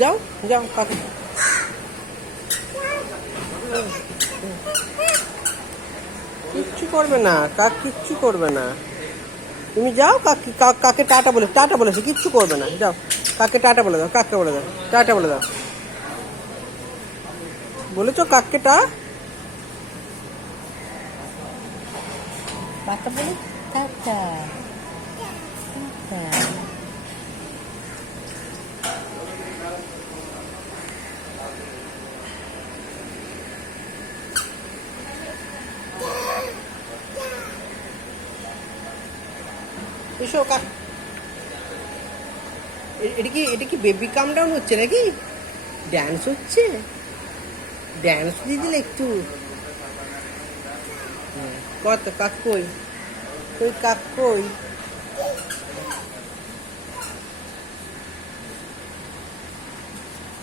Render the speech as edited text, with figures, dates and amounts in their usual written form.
যাও যাও কাকে কিচ্ছু করবে না, কাক কিচ্ছু করবে না। তুমি যাও, কাকে টাটা বলেছে, কিচ্ছু করবে না। যাও কাকে টাটা বলে দাও, কাককে বলে দাও টাটা বলে দাও। বলেছো কাককে টাটা বলে টাটা। এসো কাক। এটা কি বেবি কাম ডাউন হচ্ছে নাকি? ড্যান্স হচ্ছে, ড্যান্স দিয়ে দিলে একটু। কত কাক কই, কাক কই?